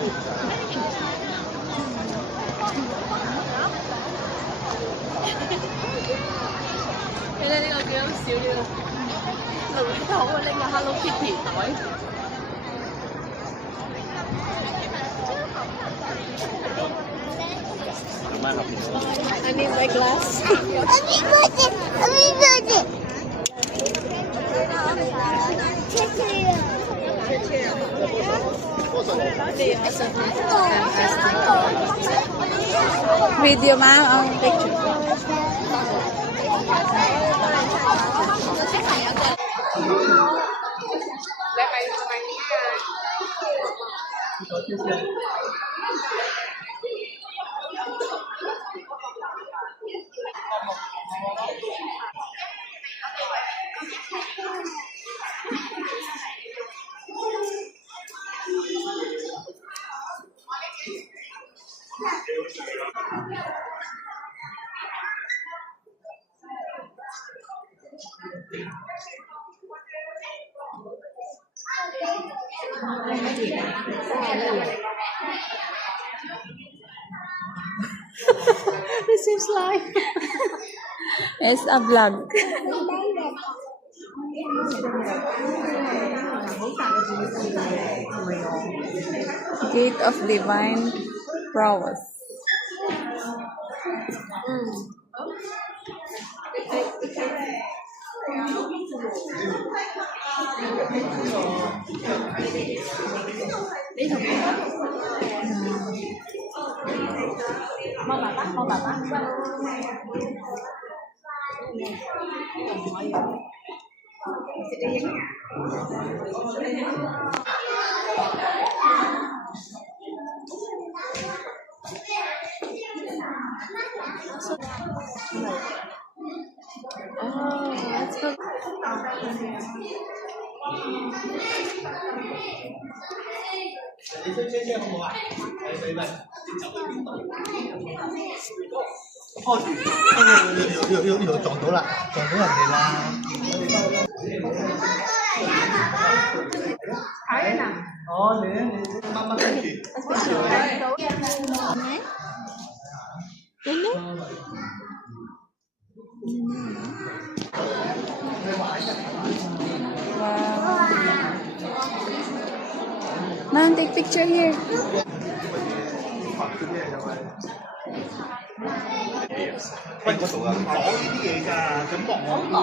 你睇呢個幾好笑呢個，女頭啊拎個 Hello Kitty 袋。I need my glass. Video ma'am, picture. This is live. It's a vlog. Gate of Divine Prowess. Con bà bác. Oh, let's go.又撞到啦，撞到人哋啦。Thấy nè.你慢慢跟住。Wow. Ma'am, take picture here.喂，我同人講呢啲嘢㗎，咁望我。